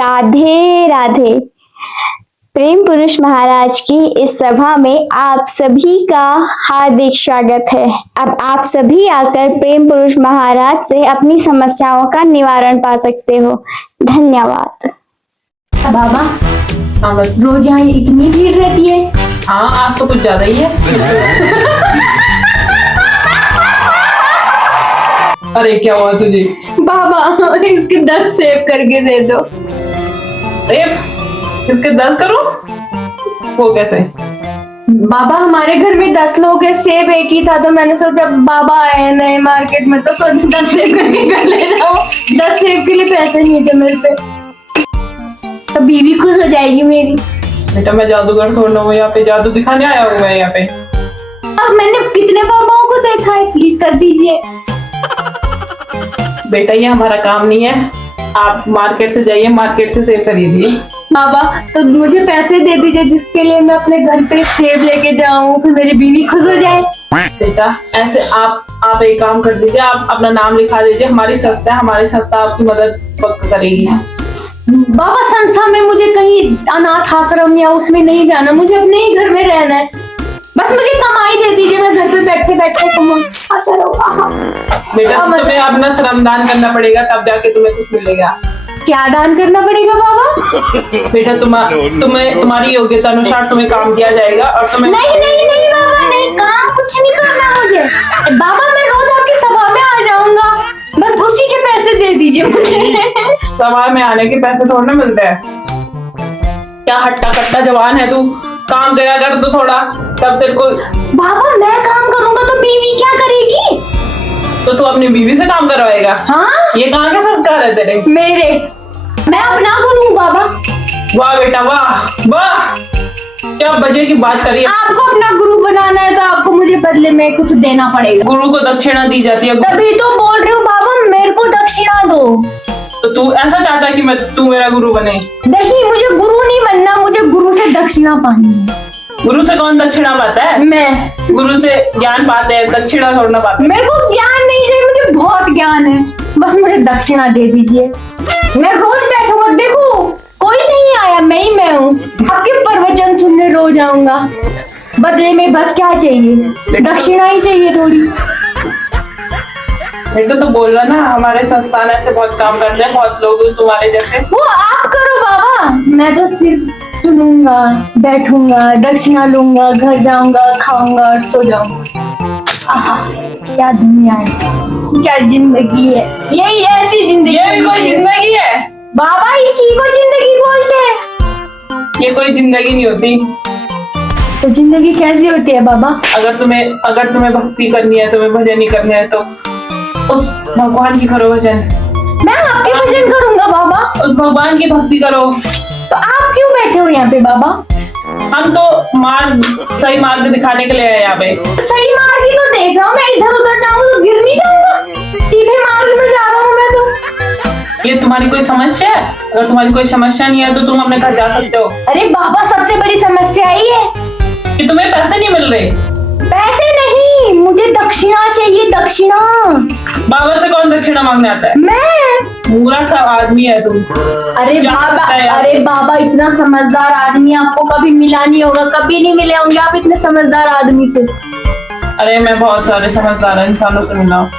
राधे राधे। प्रेम पुरुष महाराज की इस सभा में आप सभी का हार्दिक स्वागत है। अब आप सभी आकर प्रेम पुरुष महाराज से अपनी समस्याओं का निवारण पा सकते हो। धन्यवाद। बाबा, हाँ बस। रोज यहाँ इतनी भीड़ रहती है? हाँ, आज तो कुछ ज्यादा ही है। अरे क्या हुआ तुझे? बाबा, इसके 10 सेव करके दे दो। इसके 10 करो? वो कैसे? बाबा, हमारे घर में 10 लोग हैं, सेब एक ही था तो मैंने सोचा बाबा आए हैं नए मार्केट में तो सोचा 10 सेब करके कर ले जाओ। 10 सेब के लिए पैसे नहीं थे मेरे पे, तो बीवी खुश हो जाएगी मेरी। बेटा मैं जादूगर थोड़ा हूँ, यहाँ पे जादू दिखाने आया हूँ मैं यहाँ पे। अब मैंने कितने बाबाओं को देखा है, प्लीज कर दीजिए। बेटा ये हमारा काम नहीं है, आप मार्केट से जाइए, मार्केट से सेब खरीदिए। बाबा तो मुझे पैसे दे दीजिए जिसके लिए मैं अपने घर पे सेब लेके जाऊं, फिर मेरी बीवी खुश हो जाए। बेटा ऐसे आप एक काम कर दीजिए, आप अपना नाम लिखा दीजिए, हमारी संस्था आपकी मदद पक्का करेगी। बाबा संस्था में मुझे कहीं अनाथ आश्रम या उसमें नहीं जाना, मुझे अपने ही घर में रहना है। बस मुझे कमाई दे दीजिए, मैं घर पे बैठे बैठे कमाता रहूंगा। बेटा तुम्हें अपना श्रमदान करना पड़ेगा, तब जाके तुम्हें कुछ मिलेगा। क्या दान करना पड़ेगा बाबा? बेटा तुम्हारी योग्यता अनुसार तुम्हें काम दिया जाएगा और तुम्हें नहीं बाबा, नहीं, काम कुछ नहीं करना मुझे। बाबा मैं रोज आपकी सभा में आ जाऊंगा, बस उसी के पैसे दे दीजिए मुझे। सभा में आने के पैसे थोड़ा ना मिलते हैं। क्या हट्टा कट्टा जवान है तू, काम करा कर तो थोड़ा, तब तेरे को। बाबा मैं काम करूंगा तो बीवी क्या करेगी? तो तू अपनी बीवी से काम करवाएगा? हाँ, ये कहाँ के संस्कार है तेरे? मेरे, मैं अपना करूँ बाबा। वाह बेटा वाह वाह, क्या बजे की बात करी। आपको अपना गुरु बनाना है तो आपको मुझे बदले में कुछ देना पड़ेगा। गुरु को दक्षिणा दी जाती है। तभी तो बोल रही हूँ बाबा, मेरे को दक्षिणा दो। तो तू ऐसा चाहता है कि तू मेरा गुरु बने? नहीं, मुझे गुरु नहीं बनना, मुझे गुरु से दक्षिणा पानी है। गुरु से कौन दक्षिणा पाता है? मैं। गुरु से ज्ञान पाते हैं, दक्षिणा थोड़ा ना पाते। मेरे को ज्ञान नहीं चाहिए, मुझे बहुत ज्ञान है, बस मुझे दक्षिणा दे दीजिए। मैं रोज बैठूंगा, देखो कोई नहीं आया, मैं हूँ, आपके प्रवचन सुनने रोज आऊंगा। बदले में बस क्या चाहिए? दक्षिणा ही चाहिए थोड़ी। बेटा तो बोल रहा ना, हमारे संस्थान ऐसे बहुत काम करते हैं, बहुत लोग तुम्हारे जैसे। वो आप करो बाबा, मैं तो सिर्फ सुनूंगा, बैठूंगा, दक्षिणा लूंगा, घर जाऊंगा, खाऊंगा और सो जाऊंगा। आहा, क्या दुनिया है, क्या जिंदगी है, यही ऐसी जिंदगी। ये भी कोई जिंदगी है? बाबा इसी को जिंदगी बोलते हैं। ये कोई जिंदगी नहीं होती। तो जिंदगी कैसी होती है बाबा? अगर तुम्हें भक्ति करनी है, तुम्हें भजन ही करना है, तो उस भगवान की करो भजन। मैं आपके भजन करूंगा बाबा। उस भगवान की भक्ति करो। तो आप क्यों बैठे हो यहाँ पे बाबा? हम तो सही मार्ग दिखाने के लिए आए यहाँ पे। सही मार्ग ही तो देख रहा हूँ, मैं इधर उधर जाऊंगा तो गिर नहीं जाऊंगा, सीधे मार्ग में जा रहा हूँ मैं तो। ये तुम्हारी कोई समस्या है? अगर तुम्हारी कोई समस्या नहीं है तो तुम अपने घर जा सकते हो। अरे बाबा सबसे बड़ी समस्या ही है कि तुम्हें पैसे नहीं मिल रहे। पैसे नहीं, मुझे दक्षिणा चाहिए, दक्षिणा। बाबा से कौन दक्षिणा मांगने आता है? मैं। बुरा सा आदमी है तुम। अरे बाबा इतना समझदार आदमी आपको कभी मिला नहीं होगा, कभी नहीं मिले होंगे आप इतने समझदार आदमी से। अरे मैं बहुत सारे समझदार इंसानों से मिला हूँ,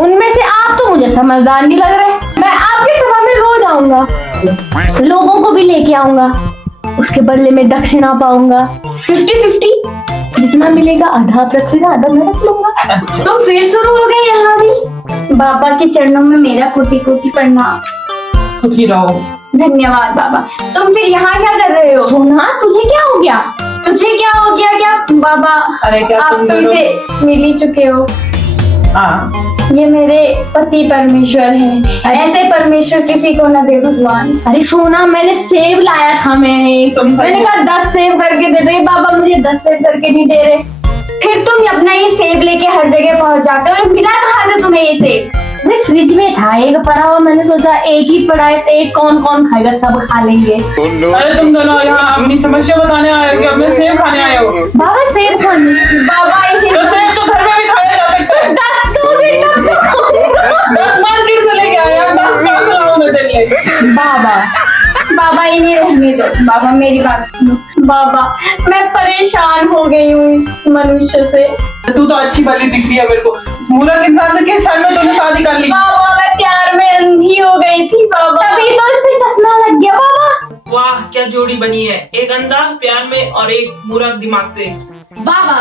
उनमें से आप तो मुझे समझदार नहीं लग रहे। मैं आपके सभा में रोज आऊंगा, लोगों को भी लेके आऊंगा, उसके बदले में दक्षिणा पाऊंगा 50-50, जितना मिलेगा आधा आप रखिएगा, आधा मैं रख लूंगा। तो फिर शुरू हो गए यहाँ भी। बाबा के चरणों में मेरा कोटि कोटि प्रणाम। सुखी रहो। धन्यवाद बाबा। तुम फिर यहाँ क्या कर रहे हो? सोना तुझे क्या हो गया? तुझे क्या हो गया क्या बाबा? अरे क्या आप तो इसे मिल ही चुके हो। हाँ, ये मेरे पति परमेश्वर हैं। ऐसे परमेश्वर किसी को न दे भगवान। अरे सोना मैंने सेब लाया था, मैंने कहा 10 सेब करके दे दो। बाबा मुझे 10 सेब करके नहीं दे रहे। फिर तुम अपना ये सेब लेके हर जगह पहुंच जाते हो। मिला कहाँ से तुम्हें ये सेब? अरे फ्रिज में था एक पड़ा हुआ, मैंने सोचा एक ही पड़ा है, एक कौन कौन खाएगा, सब खा लेंगे। अरे तुम दोनों यहाँ अपनी समस्या बताने आए हो कि अपने सेब खाने आए हो? बाबा सेब खाने? बाबा तो सेब तो घर में भी खाया जा सकता है। 10 मार्केट से लेके आया, 10 का खिलाऊंगा तेरे लिए। बाबा रहने दो बाबा, मेरी बात सुनो बाबा। मैं परेशान हो गई हूँ इस मनुष्य से। तू तो अच्छी भली दिख रही है मेरे को, मूर्ख इंसान के साथ में तूने शादी कर ली। बाबा मैं प्यार में अंधी हो गई थी बाबा, तभी तो इस पे चश्मा लग गया बाबा। वाह क्या जोड़ी बनी है, एक अंधा प्यार में और एक मूर्ख दिमाग से। बाबा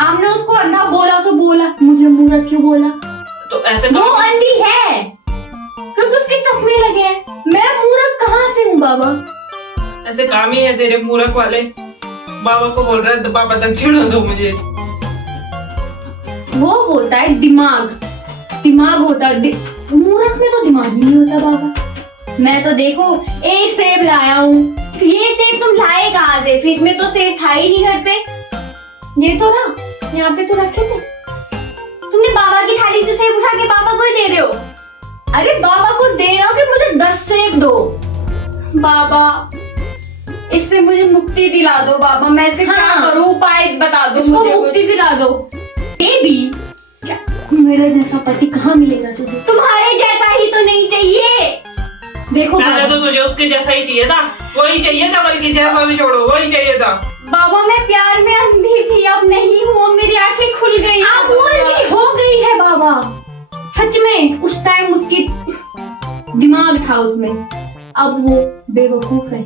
आपने उसको अंधा बोला सो बोला, मुझे मूर्ख क्यों बोला? तो ऐसे वो तो अंधी है क्योंकि उसके चश्मे लगे हैं, मैं मूर्ख कहाँ से हूँ बाबा? ऐसे काम ही है तेरे मूर्ख वाले। बाबा को बोल रहा है तो बाबा दक्षिण दो मुझे। वो होता है दिमाग, दिमाग होता है मूर्ख में तो दिमाग ही नहीं होता बाबा। मैं तो देखो एक सेब लाया हूँ। ये सेब तुम लाए कहाँ से? फ्रिज में तो सेब था ही नहीं घर पे। ये तो ना यहाँ पे तो रखे थे। तुमने बाबा की थाली से सेब उठा के बाबा को ही दे रहे हो। अरे बाबा को दे रहा हो कि मुझे 10 सेब दो। बाबा इससे मुझे मुक्ति दिला दो बाबा, मैं इसे क्या करूँ? उपाय बता दो इसको मुझे मुक्ति दिला दो। बेबी। क्या मेरे जैसा पति कहाँ मिलेगा तुझे? तुम्हारे जैसा ही तो नहीं चाहिए। देखो पहले तो तुझे उसके जैसा ही चाहिए था, वही चाहिए था, बल्कि जैसा भी छोड़ो वही चाहिए था। बाबा मैं प्यार में अंधी थी, अब नहीं हूँ, अब मेरी आंखें खुल गई। अब वो अंधी हो गई है बाबा। सच में उस टाइम उसकी दिमाग था उसमें, अब वो बेवकूफ है।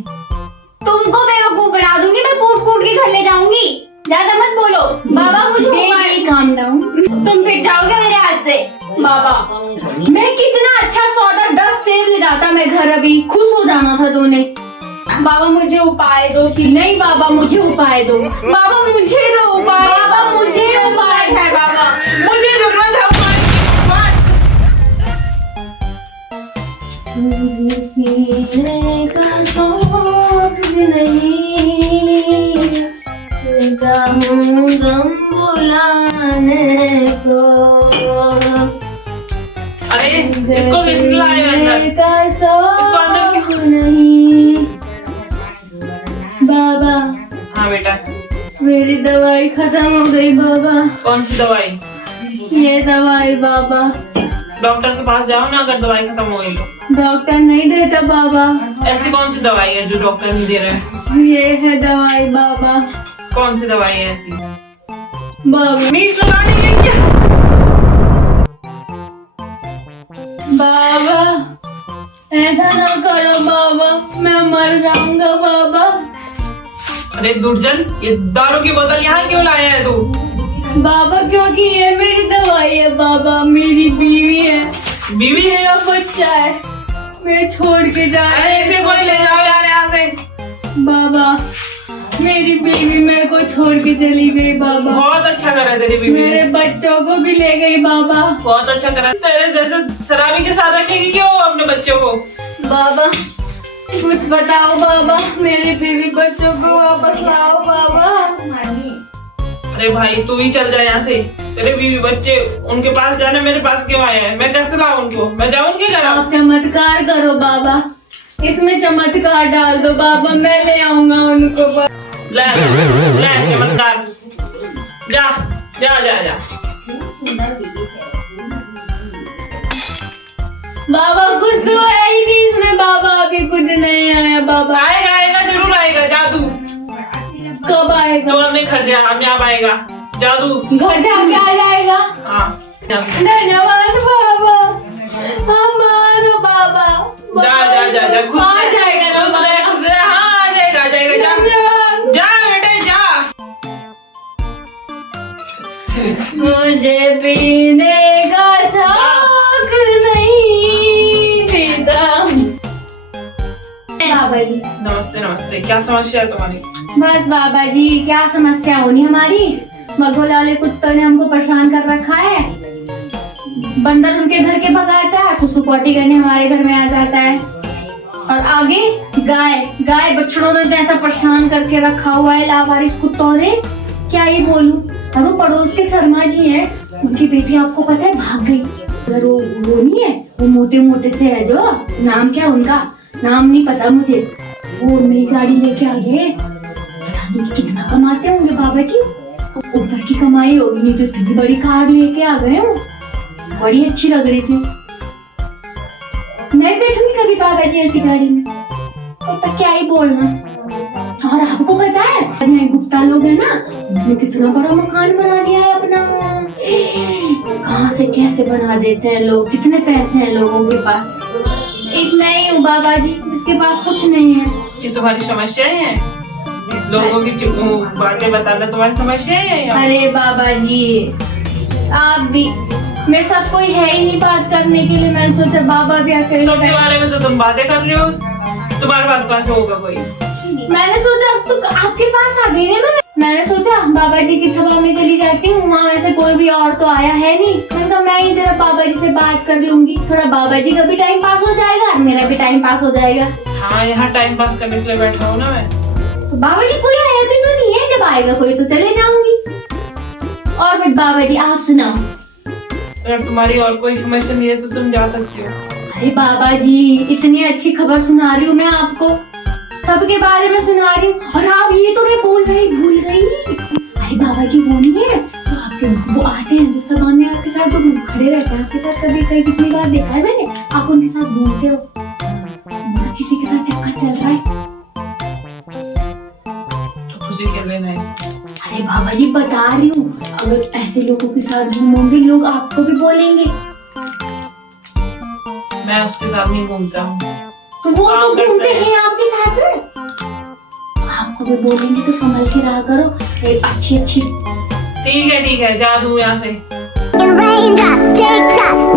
तुमको बेवकूफ बना दूंगी मैं, कूट कूट के घर ले जाऊंगी। ज्यादा मत बोलो बाबा, मुझे बेबी काम डाउन। तुम फिर जाओगे मेरे हाथ से बाबा। मैं कितना अच्छा सौदा 10 सेब ले जाता मैं घर, अभी खुश हो जाना था तूने। बाबा मुझे उपाय दो कि नहीं बाबा, मुझे उपाय दो बाबा, मुझे दो उपाय बाबा, मुझे उपाय है बाबा, मुझे जरूरत है पीने का शौक नहीं, जाऊं गम बुलाने को। अरे इसको किसने लाया अंदर? का शौक इसको अंदर क्यों? नहीं बाबा। हाँ बेटा। मेरी दवाई खत्म हो गई बाबा। कौन सी दवाई? ये दवाई बाबा। डॉक्टर के पास जाओ ना अगर दवाई खत्म हो गई तो। डॉक्टर नहीं देता बाबा। ऐसी कौन सी दवाई है जो डॉक्टर नहीं दे रहे हैं? ये है दवाई बाबा। कौन सी दवाई है ऐसी? बाबा नींद लगानी है क्या? बाबा ऐसा ना करो बाबा, मैं मर जाऊंगा बाबा। अरे दुर्जन, ये दारू की बोतल यहाँ क्यों लाया है तू? बाबा क्योंकि ये मेरी दवाई है बाबा, मेरी बीवी है, बीवी है? मेरा बच्चा है, मैं छोड़ के जा रहा अरे इसे कोई ले जाओ यार यहाँ से। बाबा। मेरी बीवी मेरे को छोड़ के चली गई बाबा। बहुत अच्छा करा तेरी बीवी मेरे ने। बच्चों को भी ले गई बाबा। बहुत अच्छा करा। तेरे जैसे शराबी के साथ रखेगी क्यों अपने बच्चों को? बाबा कुछ बताओ बाबा, मेरे बीवी बच्चों को वापस लाओ बाबा। अरे भाई तू ही चल जा यहाँ से, तेरे बीवी बच्चे उनके पास जाना, मेरे पास क्यों आया है? मैं कैसे लाऊं उनको? मैं जाऊं उनके घर? आप चमत्कार करो बाबा, इसमें चमत्कार डाल दो बाबा, मैं ले आऊंगा उनको। ले ले चमत्कार, जा जा जा जा। बाबा कुछ तो है ही नहीं इसमें बाबा, अभी कुछ नहीं आया बाबा। आएगा आएगा जरूर आएगा जादू। कब आएगा? तो हमने घर जा, हम यहाँ आएगा जादू। घर जाके आ जाएगा। हाँ धन्यवाद बाबा, हम मानो बाबा। जा जा जा जा, खुश आ रह, जाएगा ना खुश रह, बाबा? खुश रह। हाँ आ जाएगा आ जाएगा, जा धन्यवाद। जा बेटे जा। मुझे पीने का शौक नहीं पीता। बाबा जी नमस्ते नमस्ते, क्या समस्या है तुम्हारी? बस बाबा जी क्या समस्या होनी हमारी, मगोला वाले कुत्तों ने हमको परेशान कर रखा है। बंदर उनके घर के भगाता है, सुसु पोटी करने हमारे घर में आ जाता है, और आगे गाय गाय बछड़ों ने जैसा परेशान करके रखा हुआ है लावारिस कुत्तों ने, क्या ही बोलूं। और वो पड़ोस के शर्मा जी हैं, उनकी बेटी आपको पता है भाग गई। अगर वो नहीं है, वो मोटे मोटे से है जो, नाम क्या उनका, नाम नहीं पता मुझे, वो नई गाड़ी लेके आ गए। पता नहीं कितना कमाते होंगे बाबा जी, ऊपर की कमाई होगी, नहीं तो इतनी बड़ी कार लेके आ गए हो, बड़ी अच्छी लग रही थी। मैं बैठूंगी कभी बाबा जी ऐसी गाड़ी में, तो क्या ही बोलना। और आपको पता है ये गुप्ता लोग है ना, उन्होंने कितना बड़ा मकान बना दिया है अपना। कहाँ से कैसे बना देते हैं लोग, कितने पैसे हैं लोगों के पास। एक मैं ही हूँ बाबा जी जिसके पास कुछ नहीं है। ये तुम्हारी समस्याएं हैं, लोगों की बातें बताना तुम्हारी समस्याएं हैं या? अरे बाबा जी आप भी, मेरे साथ कोई है ही नहीं बात करने के लिए, मैंने सोचा बाबा भी अकेले सबके बारे में तो तुम बातें कर रहे हो, तुम्हारे पास कहाँ से होगा कोई? मैंने सोचा अब तो आपके पास आ गई ना, मैंने सोचा बाबा जी की सभा में चली जाती हूँ, वहाँ वैसे कोई भी और तो आया है नहीं, मैंने कहा मैं ही जरा बाबा जी से बात कर लूंगी, थोड़ा बाबा जी का भी टाइम पास हो जाएगा और मेरा भी टाइम पास हो जाएगा। हाँ, यहाँ टाइम पास करने के लिए बैठा हूँ ना मैं। तो बाबा जी कोई आया भी तो नहीं है, जब आएगा कोई तो चले जाऊंगी। और मैं बाबा जी आप सुनाओ। अगर तुम्हारी और कोई समस्या नहीं है तो तुम जा सकती हो। अरे बाबा जी इतनी अच्छी खबर सुना रही हूँ मैं आपको, सबके बारे में सुना रही हूँ, और आप ये तो मैं भूल गई। अरे बाबा जी वो नहीं है तो आपके वो आते हैं जो सभा में आपके साथ जो खड़े रहते हैं आपके साथ, कभी कई कितनी बार देखा है मैंने, आप उनके साथ घूमते हो, किसी के साथ चक्कर चल रहा है तो खुशी क्या लेना है इससे? अरे बाबा जी बता रही हूँ, अगर ऐसे लोगों के साथ घूमोगे लोग आपको भी बोलेंगे। मैं उसके साथ नहीं घूमता हूँ। तो वो काम तो करते घूमते हैं। हैं आपके साथ में, आपको भी बोलेंगे तो संभल के रहा करो, अच्छी। ठीक है जा दूँ यहाँ से। Raindrop, take that.